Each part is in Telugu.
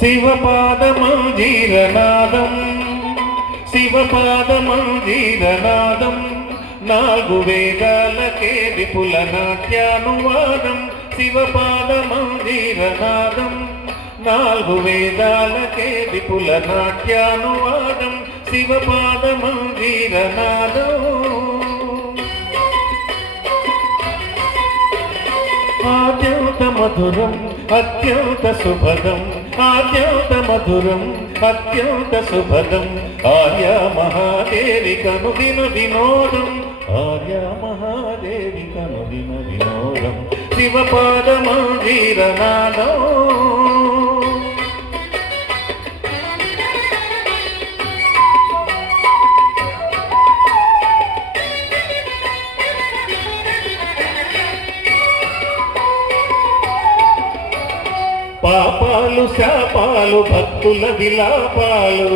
శివపాదమంజీరనాదం శివపాదమంజీరనాదం నాలుగు వేదాలకే విపుల నాట్యానువాదం శివపాదమంజీరనాదం నాలుగు వేదాలకే విపుల నాట్యానువాదం శివపాదమంజీరనాదం ఆద్యంత మధురం అత్యంత శుభదం ఆద్యంత మధురం అత్యంత శుభదం ఆర్యా మహాదేవి కనుదిన వినోదం ఆర్యా మహాదేవి కనుదిన వినోదం శివపాదమంజీరనాదం పాపాలు శాపాలు భక్తుల విలాపాలు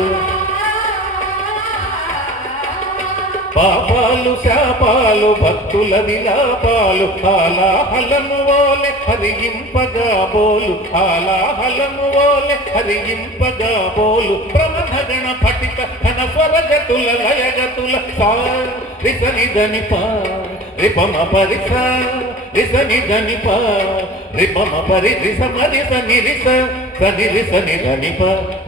పాపాలు శాపాలు భక్తుల విలాపాలు హాలాహలము ఓలె హరింపగా బోలు హాలాహలము ఓలె హరింపగా బోలు ప్రమథగణ పఠిత ఘన స్వరగతుల లయగతుల రిసనిధని పా రిపమ పరిస రిసనిధని పా రిపమ పరి రిస మరిస నిరిస సనిరిస నిధనిప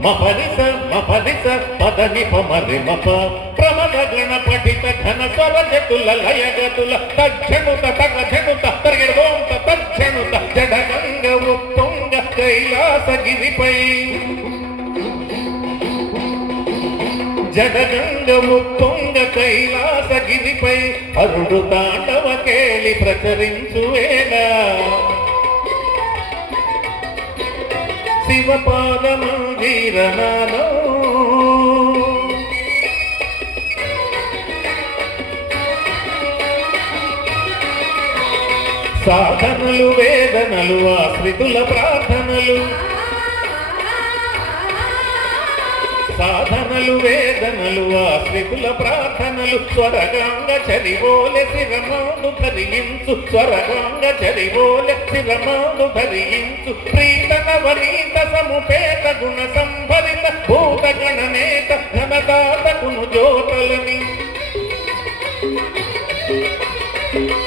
మపరిస మపరిస పదనిప మరిమప ప్రమథగణ పఠిత ఘన స్వరగతుల లయగతుల తజ్జనుత తగజనుత తరిగోంత తజ్జనుత జడగంగ ఉత్తుంగ కైలాసగిరిపై జడగంగ ఉత్తుంగ కైలాసగిరిపై అరుడు తాండవ కేళి ప్రచరించు వేళ శివపాదమంజీరనాదం సాధనలు వేదనలు ఆశ్రితుల ప్రార్థనలు సాధనలు వేదనలు ఆశ్రితుల ప్రార్థనలు స్వరగాంగ చరివోలె శిరమాను ధరించు స్వరగాంగ చరివోలె శిరమాను ధరించు ప్రీతన వనీత సముపేత గుణ సంభరిత భూత గణనేత ఘనదాతకును జ్యోతలని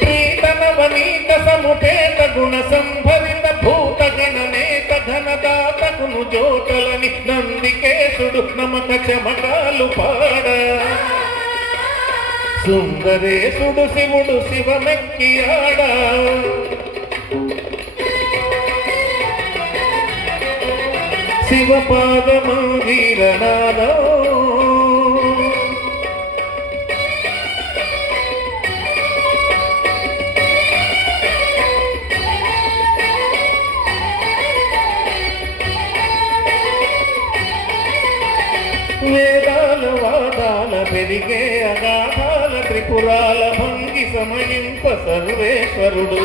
ప్రీతన వనీత సముపేత గుణ సంభరిత భూత గణనేత ఘనదాతకును జ్యోతలని నందికేశుడు నమక చమకాలు పాడ సుందరేశుడు శివుడు శివమెక్కి ఆడ శివపాదమంజీరనాదం వేదాల వాదాల పెరిగే అగాధాల త్రిపురాల భంగి సమయింప సర్వేశ్వరుడు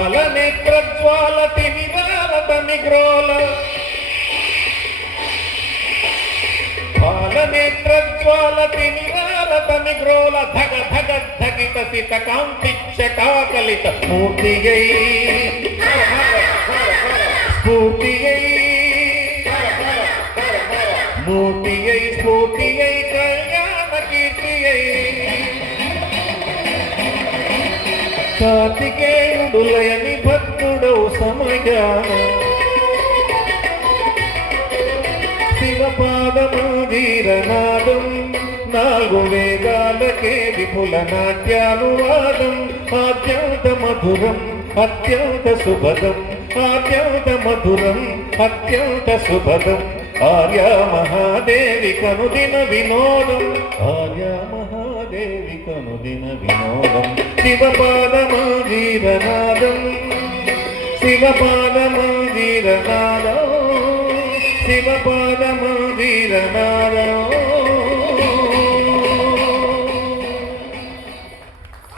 పాలనేత్రజ్వాల తిమిరాల తమిగ్రోల పాలనేత్రజ్వాల తిమిరాల తమిగ్రోల ధగ ధగ ధగిత సిత కాంతి శకాకలిత మూర్తియై స్ఫూర్తియై మూర్తియై స్ఫూర్తియై కళ్యాణ కీర్తియై కార్తికేయుడులయని భక్తుడౌ సమయాన శివపాదమంజీరనాదం నాలుగు వేదాలకే విపుల నాట్యానువాదం ఆద్యంత మధురం అత్యంత శుభదం ఆద్యంత మధురం అత్యంత శుభదం ఆర్యా మహాదేవి కనుదిన వినోదం ఆర్యా మహాదేవి కనుదిన వినోదం శివపాదమంజీరనాదం శివపాదమంజీరనాదం శివపాదమంజీరనాదం